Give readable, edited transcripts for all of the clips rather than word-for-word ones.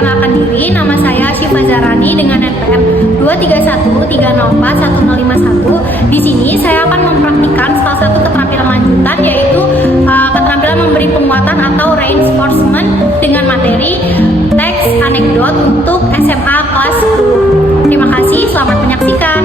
memperkenalkan diri, nama saya Syifa Zarani dengan NPM 231304151. Di sini saya akan mempraktikkan salah satu keterampilan lanjutan, yaitu keterampilan memberi penguatan atau reinforcement dengan materi teks anekdot untuk SMA kelas 10. Terima kasih, selamat menyaksikan.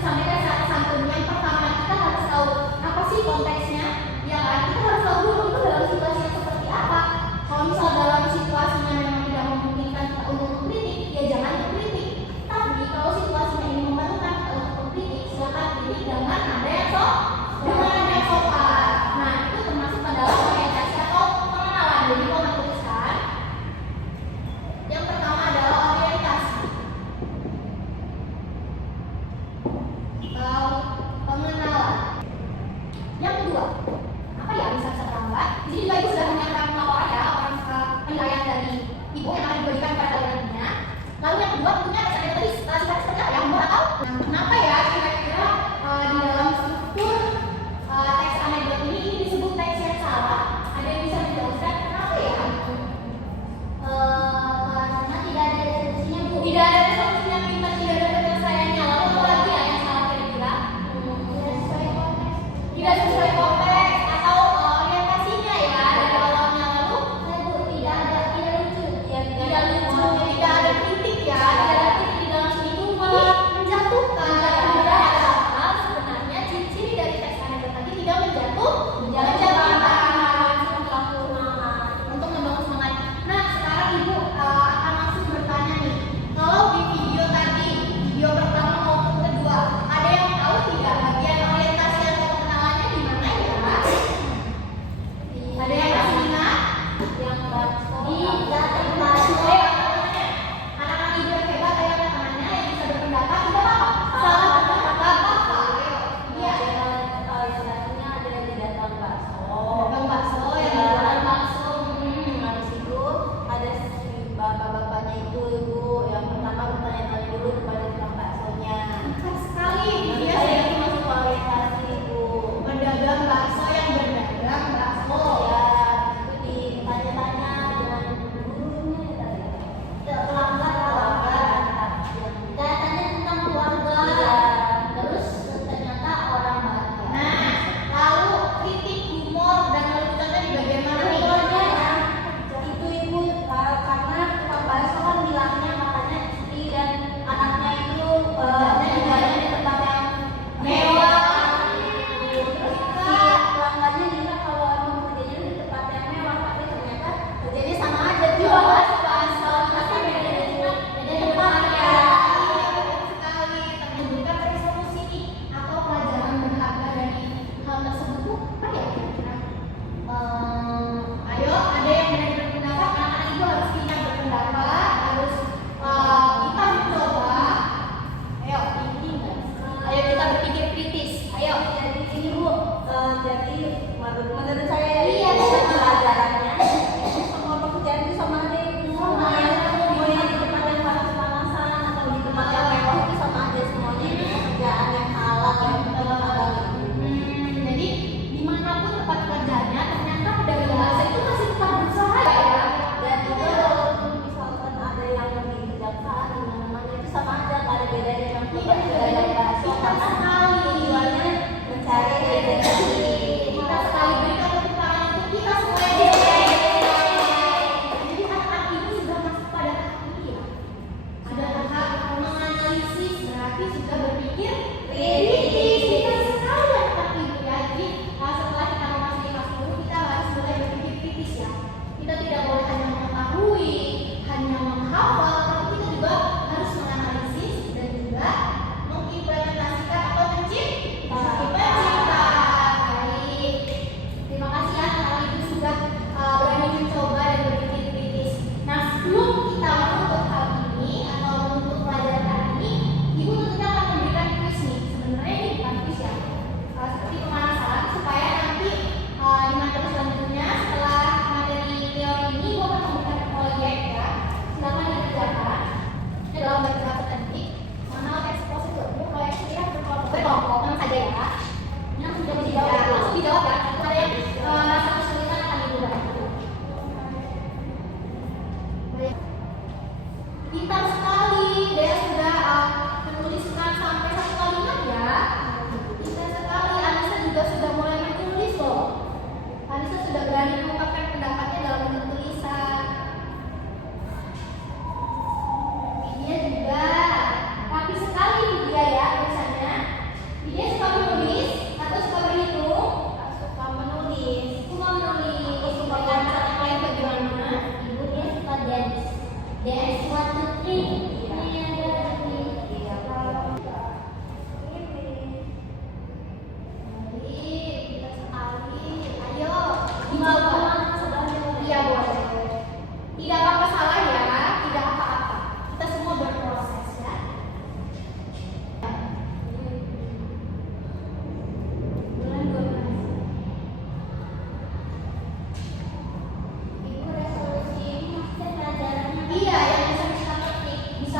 disampaikan secara santun. Yang pertama kita harus tahu apa sih konteksnya, ya kan? Kita harus tahu dulu itu dalam situasi yang seperti apa. Kalau misal dalam situasinya memang tidak memungkinkan kita untuk mengkritik, ya jangan mengkritik. Tapi kalau situasinya ini memerlukan kita untuk mengkritik, silakan kritik dengan ada yang sopan. Nah, itu termasuk ke dalam orientasi atau pengenalan. Jadi kalau aku tuliskan, yang pertama adalah orientasi atau pengenalan. Yang kedua, apa ya, bisa terlambat. Di sini juga ibu sudah menyiapkan laporan ya, laporan penilaian dari ibu yang akan diberikan pada kalian. Lalu yang kedua tentunya ada tadi sifat seperti apa yang mau tahu. Nah, kenapa ya kira-kira di dalam struktur teks anekdot ini disebut teks yang salah? Ada yang bisa menjelaskan kenapa ya? Karena tidak ada resolusinya, Bu. Tidak ada resolusinya, pintar, tidak ada penyelesaiannya. Lalu apa lagi ya yang salah kira-kira? Tidak sesuai konteks atau orientasinya ya dari awalnya. Lalu tidak lucu, tidak ada kritik ya, tidak ada kritik di dalam sini itu menjatuhkan. Padahal sebenarnya ciri-ciri dari teks anekdot tadi tidak menjatuhkan, untuk membangun semangat. Nah, sekarang ibu akan langsung bertanya nih, kalau di video tadi, video pertama maupun kedua, ada yang tahu tidak bagian orientasi atau pengenalannya di mana ya? Ada yang masih ingat? Anak-anak ibu yang hebat, ayo angkat tangannya yang bisa berpendapat. Tidak apa-apa, salah berpendapat tidak apa-apa. Ayo, iya. Dagang bakso yang jualan bakso. Bapak-bapaknya itu ibu yang pertama bertanya-tanya dulu kepada tukang baksonya. Dekat sekali, dia Saya itu masuk orientasi ibu. berdagang bakso yang berdagang bakso. Ya, itu ditanya-tanya dengan gurunya tadi. Pelanggan. Tanya tentang keluarga. Iya. Terus ternyata orang bahagia. Nah, lalu kritik, humor, dan leluconnya di bagian mana nih? Itu ibu karena tukang bakso kan bilangnya katanya istri dan anaknya itu tinggalnya di tempat yang Mewah. Terus si pelanggannya ngira kalau emang kerjanya di tempat yang mewah, tapi ternyata kerjanya sama aja Jual jual bakso, tapi beda tempatnya. Sekali memberikan resolusi nih atau pelajaran berharga dari hal tersebut tuh apa ya kira-kira? Ayo, ada yang berani berpendapat, anak ibu harus pintar berpendapat, harus kita mencoba. Ayo, ayo kita berpikir kritis. Ayo, jadi ini bu, jadi menurut saya ya Iya, itu benar. pelajarannya semua pekerjaan itu sama aja ibu. Mau yang di tempat yang panas-panasan atau di tempat yang mewah itu sama aja semuanya itu pekerjaan yang halal yang halal. Jadi dimanapun tempat kerjanya ternyata pedagang bakso itu masih tetap berusaha ya. Dan juga walaupun misalkan ada yang lebih kejaksaan di mana-mana itu sama aja, nggak ada bedanya yang pedagang bakso karena tujuannya mencari rezeki. Kita sekali berikan tepuk tangan untuk kita semua. Jadi anak-anak ibu sudah masuk pada tahap ini ya. Ada tahap menganalisis, berarti sudah berpikir kritis. Kita sekali anak-anak ibu ya. Jadi setelah kita memasuki kelas 10 kita harus mulai berpikir kritis ya. Kita tidak boleh hanya mengetahui, hanya menghafal, tapi kita juga harus menganalisis dan juga mengimplementasikan atau mencipta. Baik. Terima kasih ya anak ibu sudah berani mencoba dan berpikir kritis. Nah, sebelum kita menutup hal ini atau menutup pelajaran hari ini, ibu tentunya akan memberikan kuis nih. Sebenarnya ini bukan kuis ya, seperti pemanasan supaya nanti di materi selanjutnya setelah materi teori ini ibu akan memberikan proyek ya. Silakan dikerjakan dalam baca tadi. Mana ekspositor bu proyeknya berkelompok tenang saja ya. Ini langsung dijawab ya. Ada yang rasa kesulitan akan ibu bantu. Baik. Pintar sekali, Dea sudah menuliskan sampai 1 kalimat ya. Pintar sekali, Anissa juga sudah mulai menulis loh. Anissa sudah berani mengungkapkan pendapatnya dalam bentuk tulisan. Dia juga rapi sekali dia ya tulisannya. Dance 1, 2, 3. Iya. Iya. Ini. Kita sekali. Ayo. Dicoba. Iya boleh. Tidak apa-apa salah ya. Tidak apa-apa. Kita semua berproses ya. Bulan 12. Ibu resolusi ini maksudnya pelajarannya. Iya, yang bisa kita petik. Bisa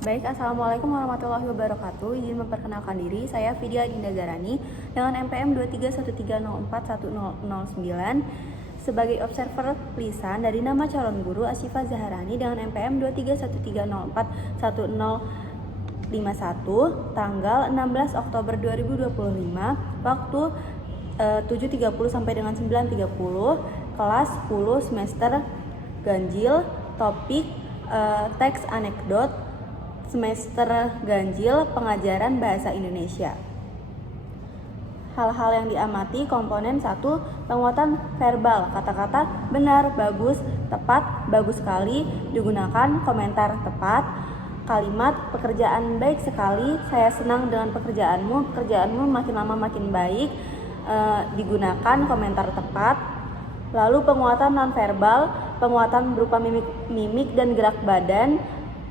Baik, Assalamualaikum warahmatullahi wabarakatuh. Izin memperkenalkan diri, saya Vidya Dinda Garani dengan NPM 2313041009 sebagai observer lisan dari nama calon guru Asyifa Zaharani dengan NPM 2313041051 tanggal 16 Oktober 2025, waktu 7.30 sampai dengan 9.30, kelas 10 semester ganjil, topik teks anekdot semester ganjil pengajaran bahasa Indonesia. Hal-hal yang diamati: komponen 1, penguatan verbal, kata-kata benar, bagus, tepat, bagus sekali, digunakan komentar tepat. Kalimat pekerjaan baik sekali, saya senang dengan pekerjaanmu makin lama makin baik, digunakan komentar tepat. Lalu penguatan nonverbal, penguatan berupa mimik dan gerak badan,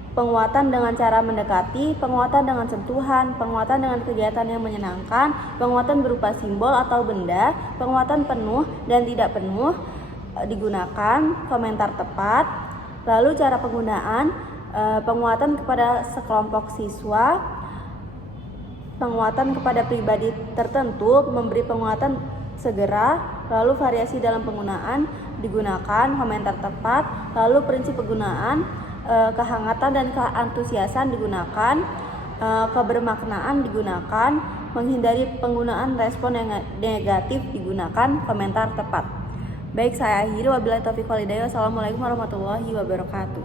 penguatan dengan cara mendekati, penguatan dengan sentuhan, penguatan dengan kegiatan yang menyenangkan, penguatan berupa simbol atau benda, penguatan penuh dan tidak penuh, digunakan komentar tepat. Lalu cara penggunaan, penguatan kepada sekelompok siswa, penguatan kepada pribadi tertentu, memberi penguatan segera. Lalu variasi dalam penggunaan, digunakan komentar tepat. Lalu prinsip penggunaan, kehangatan dan keantusiasan digunakan, kebermaknaan digunakan, menghindari penggunaan respon yang negatif digunakan komentar tepat. Baik, saya akhiri. Wabillahi taufiq wal hidayah. Wassalamualaikum warahmatullahi wabarakatuh.